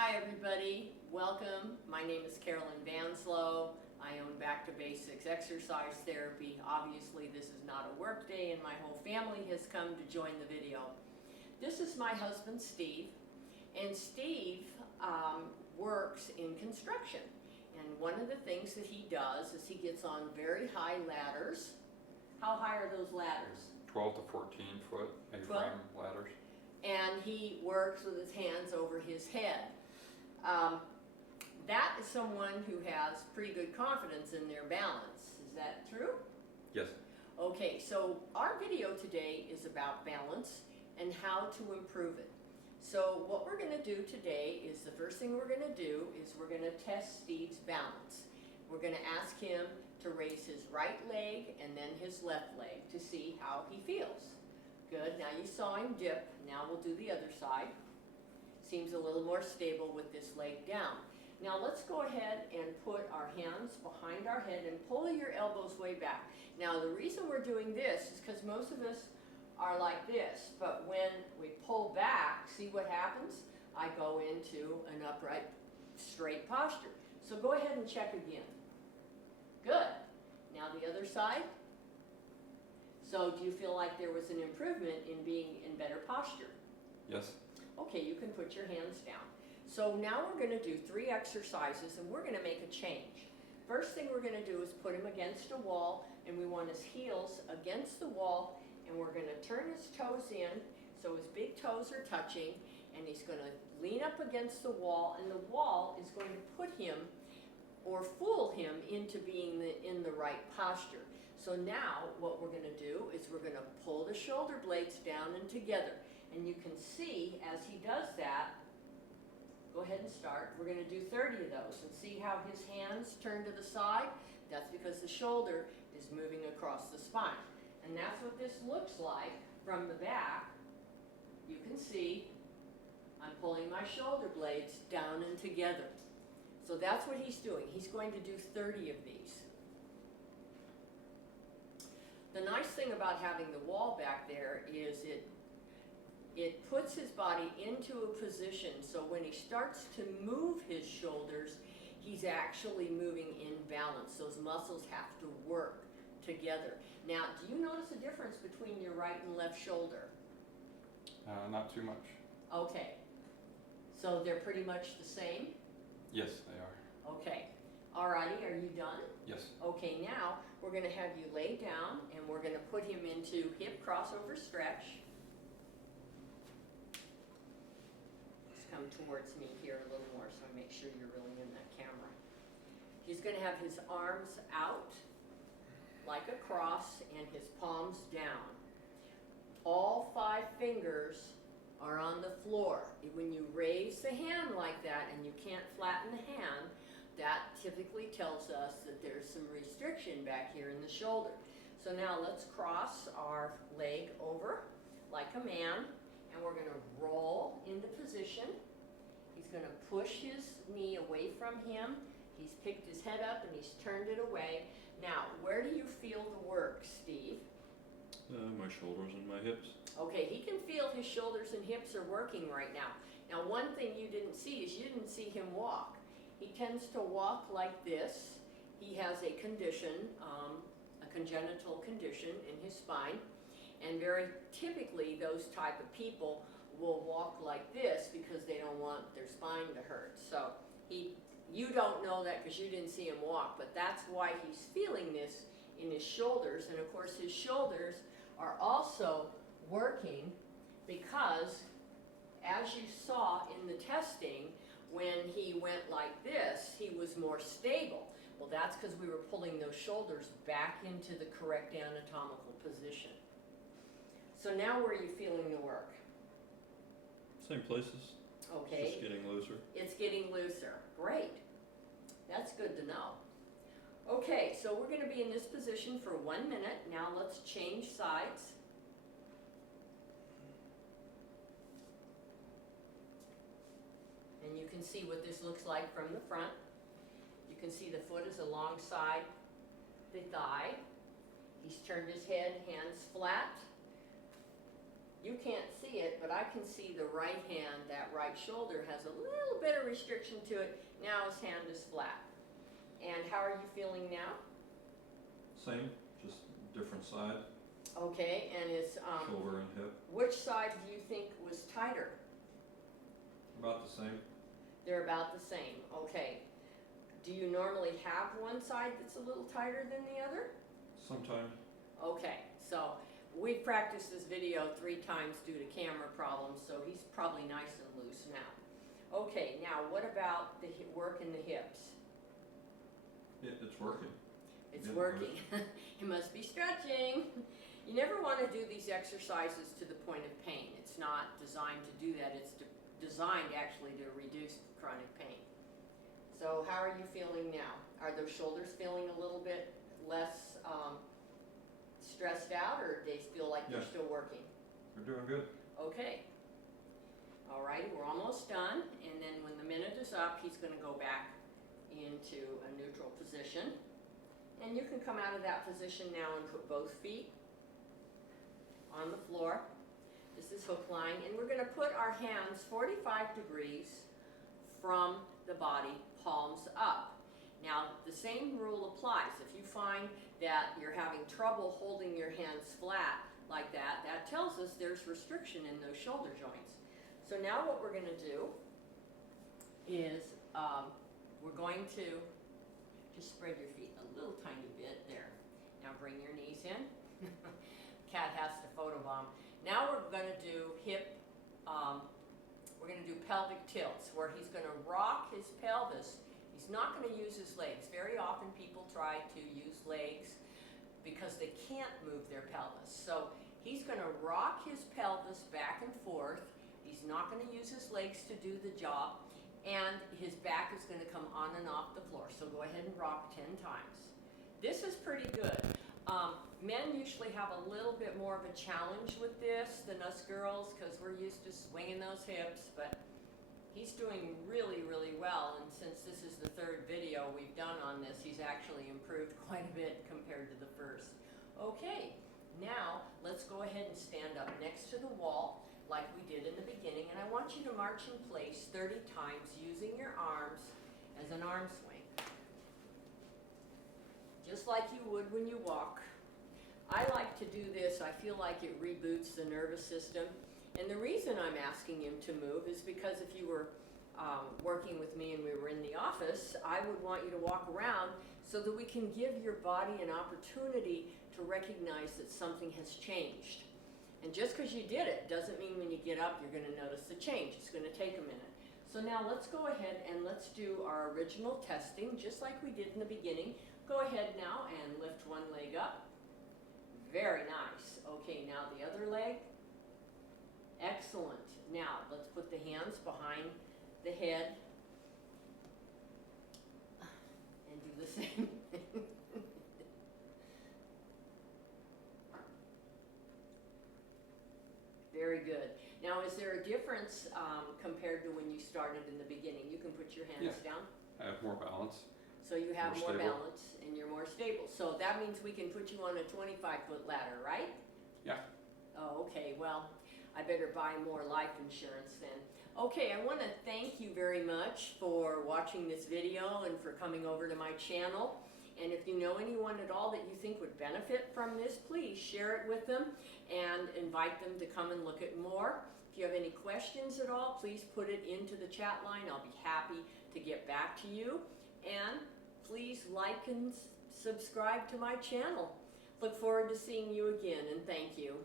Hi everybody, welcome. My name is Carolyn Vanslow. I own Back to Basics Exercise Therapy. Obviously this is not a work day and my whole family has come to join the video. This is my husband Steve, and Steve works in construction. And one of the things that he does is he gets on very high ladders. How high are those ladders? 12 to 14 foot A-frame ladders. And he works with his hands over his head. That is someone who has pretty good confidence in their balance. Is that true? Yes. Okay, so our video today is about balance and how to improve it. So what we're going to do today is the first thing we're going to do is we're going to test Steve's balance. We're going to ask him to raise his right leg and then his left leg to see how he feels. Good, now you saw him dip, now we'll do the other side. Seems a little more stable with this leg down. Now let's go ahead and put our hands behind our head and pull your elbows way back. Now the reason we're doing this is because most of us are like this, but when we pull back, see what happens? I go into an upright, straight posture. So go ahead and check again. Good. Now the other side. So do you feel like there was an improvement in being in better posture? Yes. Okay, you can put your hands down. So now we're going to do 3 exercises and we're going to make a change. First thing we're going to do is put him against a wall, and we want his heels against the wall, and we're going to turn his toes in so his big toes are touching, and he's going to lean up against the wall, and the wall is going to put him or fool him into being in the right posture. So now what we're going to do is we're going to pull the shoulder blades down and together. And you can see as he does that, go ahead and start. We're going to do 30 of those and see how his hands turn to the side. That's because the shoulder is moving across the spine. And that's what this looks like from the back. You can see I'm pulling my shoulder blades down and together. So that's what he's doing. He's going to do 30 of these. The nice thing about having the wall back there is it puts his body into a position so when he starts to move his shoulders, he's actually moving in balance. Those muscles have to work together. Now, do you notice a difference between your right and left shoulder? Not too much. Okay. So they're pretty much the same? Yes, they are. Okay. Alrighty, are you done? Yes. Okay, now we're going to have you lay down and we're going to put him into hip crossover stretch. Just come towards me here a little more so I make sure you're really in that camera. He's going to have his arms out like a cross and his palms down. All 5 fingers are on the floor. When you raise the hand like that and you can't flatten the hand, that typically tells us that there's some restriction back here in the shoulder. So now let's cross our leg over like a man, and we're going to roll into position. He's going to push his knee away from him. He's picked his head up and he's turned it away. Now, where do you feel the work, Steve? My shoulders and my hips. Okay, he can feel his shoulders and hips are working right now. Now, one thing you didn't see is you didn't see him walk. He tends to walk like this. He has a condition, a congenital condition in his spine, and very typically those type of people will walk like this because they don't want their spine to hurt. So you don't know that because you didn't see him walk, but that's why he's feeling this in his shoulders. And of course his shoulders are also working because, as you saw in the testing, when he went like this, he was more stable. Well, that's because we were pulling those shoulders back into the correct anatomical position. So now where are you feeling the work? Same places. Okay. It's just getting looser. It's getting looser. Great. That's good to know. Okay, so we're going to be in this position for 1 minute. Now let's change sides. And you can see what this looks like from the front. You can see the foot is alongside the thigh. He's turned his head, hands flat. You can't see it, but I can see the right hand, that right shoulder has a little bit of restriction to it. Now his hand is flat. And how are you feeling now? Same, just different side, Okay, and is, shoulder and hip, which side do you think was tighter? about the same. They're about the same, okay. Do you normally have one side that's a little tighter than the other? Sometimes, Okay, so we've practiced this video 3 times due to camera problems, so he's probably nice and loose now. Okay, now what about the work in the hips? it's working. It's Yeah, working. You must be stretching. You never want to do these exercises to the point of pain. It's not designed to do that. It's designed actually to reduce chronic pain. So how are you feeling now? Are those shoulders feeling a little bit less stressed out, or do they feel like they're Yeah. still working? We're doing good. Okay. All right, we're almost done. And then when the minute is up, he's going to go back into a neutral position. And you can come out of that position now and put both feet on the floor. This is hook lying, and we're going to put our hands 45 degrees from the body, palms up. Now, the same rule applies. If you find that you're having trouble holding your hands flat like that, that tells us there's restriction in those shoulder joints. So now what we're going to do is we're going to just spread your feet a little tiny bit there. Now bring your knees in. Cat has to photobomb. Now we're going to do we're going to do pelvic tilts, where he's going to rock his pelvis. He's not going to use his legs. Very often people try to use legs because they can't move their pelvis. So he's going to rock his pelvis back and forth. He's not going to use his legs to do the job, and his back is going to come on and off the floor. So go ahead and rock 10 times. This is pretty good. Men usually have a little bit more of a challenge with this than us girls, because we're used to swinging those hips, but he's doing really, really well. And since this is the 3rd video we've done on this, he's actually improved quite a bit compared to the first. Okay, now let's go ahead and stand up next to the wall like we did in the beginning, and I want you to march in place 30 times using your arms as an arm swing, just like you would when you walk. I like to do this. I feel like it reboots the nervous system. And the reason I'm asking him to move is because if you were working with me and we were in the office, I would want you to walk around so that we can give your body an opportunity to recognize that something has changed. And just because you did it doesn't mean when you get up you're going to notice the change. It's going to take a minute. So now let's go ahead and let's do our original testing just like we did in the beginning. Go ahead now and lift one leg up. Very nice. Okay, now the other leg. Excellent. Now let's put the hands behind the head and do the same thing. Very good. Now, is there a difference compared to when you started in the beginning? You can put your hands Yeah. down. I have more balance. So you have More more stable. balance and you're more stable. So that means we can put you on a 25-foot ladder, right? Yeah. Oh, okay. Well, I better buy more life insurance then. Okay, I want to thank you very much for watching this video and for coming over to my channel. And if you know anyone at all that you think would benefit from this, please share it with them and invite them to come and look at more. If you have any questions at all, please put it into the chat line. I'll be happy to get back to you. And please like and subscribe to my channel. Look forward to seeing you again, and thank you.